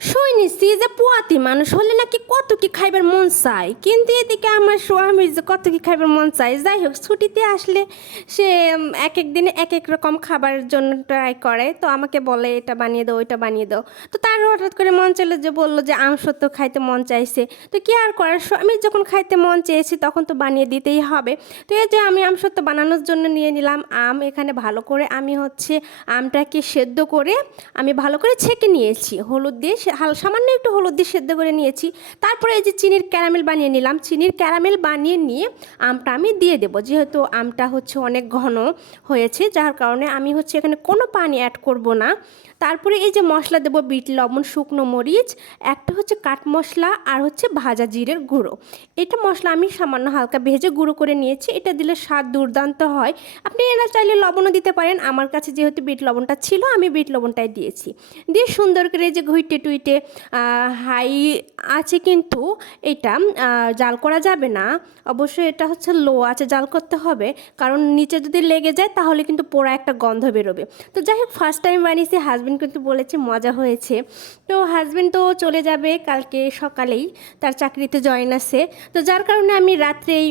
শুনিছি যে পুয়াতি মানুষ হলে নাকি কত কি খাইবার মন চায়, কিন্তু এদিকে আমার স্বামীর যে কত কি খাইবার মন চায়। যাই হোক, ছুটিতে আসলে সে এক এক দিনে এক এক রকম খাবার জন্য ট্রাই করে। তো আমাকে বলে এটা বানিয়ে দাও, ওইটা বানিয়ে দাও। তো তার হঠাৎ করে মন চাইলো, যে বললো যে আমসত্ত্ব খাইতে মন চাইছে। তো কি আর করার, আমি যখন খাইতে মন চেয়েছি তখন তো বানিয়ে দিতেই হবে। তো এই যে আমি আমসত্ত্ব বানানোর জন্য নিয়ে নিলাম আম। এখানে ভালো করে আমি আমটাকে সেদ্ধ করে আমি ভালো করে ছেঁকে নিয়েছি, হলুদ দিয়ে সামান্য একটু হলুদ দিয়ে সেদ্ধ করে নিয়েছি। তারপরে এই যে চিনির ক্যারামেল বানিয়ে নিলাম। চিনির ক্যারামেল বানিয়ে নিয়ে আমটা আমি দিয়ে দেবো, যেহেতু আমটা অনেক ঘন হয়েছে, যার কারণে আমি এখানে কোনো পানি অ্যাড করব না। তারপরে এই যে মশলা দেবো, বিট লবণ, শুকনো মরিচ, একটা কাঠ মশলা, আর ভাজা জিরের গুঁড়ো। এটা মশলা আমি সামান্য হালকা ভেজে গুঁড়ো করে নিয়েছি। এটা দিলে স্বাদ দুর্দান্ত হয়। আপনি এরা চাইলে লবণও দিতে পারেন। আমার কাছে যেহেতু বিট লবণটা ছিল, আমি বিট লবণটাই দিয়েছি। দিয়ে সুন্দর করে যে ঘুইটে টুইটে হাই আছে, কিন্তু এটা জাল করা যাবে না। অবশ্যই এটা লো আছে জাল করতে হবে, কারণ নিচে যদি লেগে যায় তাহলে কিন্তু পোড়া একটা গন্ধ বেরোবে। তো যাই হোক, ফার্স্ট টাইম বানিয়েছি, হাজব্যান্ড কিন্তু বলেছে মজা হয়েছে। তো হাজব্যান্ড তো চলে যাবে কালকে সকালেই, তার চাকরিতে জয়েন আছে। তো যার কারণে আমি রাত্রেই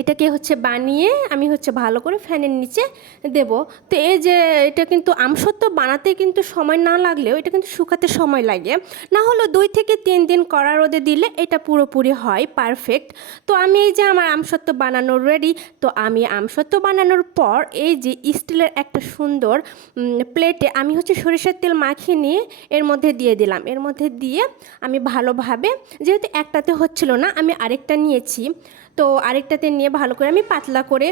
এটাকে বানিয়ে আমি ভালো করে ফ্যানের নিচে দেব। তো এই যে এটা কিন্তু আমসত্ত্ব বানাতে কিন্তু সময় না লাগলেও এটা কিন্তু শুকাতে সময় লাগে, না হলো 2 থেকে 3 দিন কড়া রোদে দিলে এটা পুরোপুরি হয় পারফেক্ট। তো আমি এই যে আমার আমসত্ত্ব বানানো রেডি। তো আমি আমসত্ত্ব বানানোর পর এই যে স্টিলের একটা সুন্দর প্লেটে আমি সরিষার তেল মাখিয়ে নিয়ে এর মধ্যে দিয়ে দিলাম। এর মধ্যে দিয়ে আমি ভালোভাবে, যেহেতু একটাতে হচ্ছিল না, আমি আরেকটা নিয়েছি। তো আরেকটাতে নিয়ে ভালো করে আমি পাতলা করে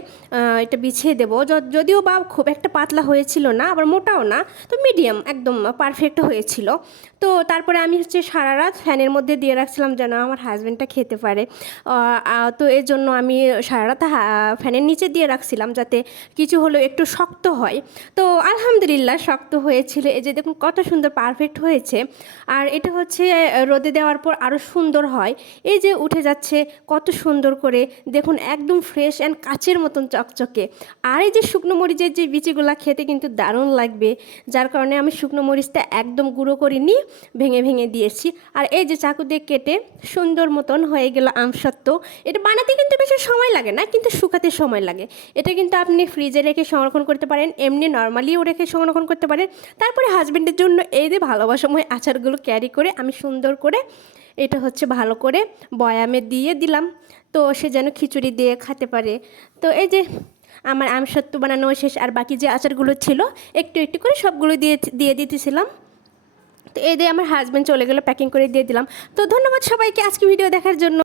এটা বিছিয়ে দেবো। যদিও বা খুব একটা পাতলা হয়েছিল না, আবার মোটাও না, তো মিডিয়াম একদম পারফেক্ট হয়েছিল। তো তারপরে আমি সারা রাত ফ্যানের মধ্যে দিয়ে রাখছিলাম, যেন আমার হাজব্যান্ডটা খেতে পারে। তো এর জন্য আমি সারা রাত ফ্যানের নিচে দিয়ে রাখছিলাম, যাতে কিছু হলেও একটু শক্ত হয়। তো আলহামদুলিল্লাহ শক্ত হয়েছিল। এই যে দেখুন কত সুন্দর পারফেক্ট হয়েছে। আর এটা রোদে দেওয়ার পর আরও সুন্দর হয়। এই যে উঠে যাচ্ছে কত সুন্দর করে, দেখুন একদম ফ্রেশ অ্যান্ড কাচের মতন চকচকে। আর এই যে শুকনো মরিচের যে বিচিগুলা খেতে কিন্তু দারুণ লাগবে, যার কারণে আমি শুকনো মরিচটা একদম গুঁড়ো করিনি, ভেঙে ভেঙে দিয়েছি। আর এই যে চাকু দিয়ে কেটে সুন্দর মতন হয়ে গেল আমসত্ত্ব। এটা বানাতে কিন্তু বেশি সময় লাগে না, কিন্তু শুকাতে সময় লাগে। এটা কিন্তু আপনি ফ্রিজে রেখে সংরক্ষণ করতে পারেন, এমনি নর্মালিও রেখে সংরক্ষণ করতে পারেন। তারপরে হাজব্যান্ডের জন্য এই যে ভালোবাসাময় আচারগুলো ক্যারি করে আমি সুন্দর করে এটা ভালো করে বয়ামে দিয়ে দিলাম, তো সে যেন খিচুড়ি দিয়ে খেতে পারে। তো এই যে আমার আমসত্ত্ব বানানো শেষ, আর বাকি যে আচারগুলো ছিল একটু একটু করে সবগুলো দিয়ে দিতেছিলাম। তো এই দিয়ে আমার হাজব্যান্ড চলে গেলো, প্যাকিং করে দিয়ে দিলাম। তো ধন্যবাদ সবাইকে আজকে ভিডিও দেখার জন্য।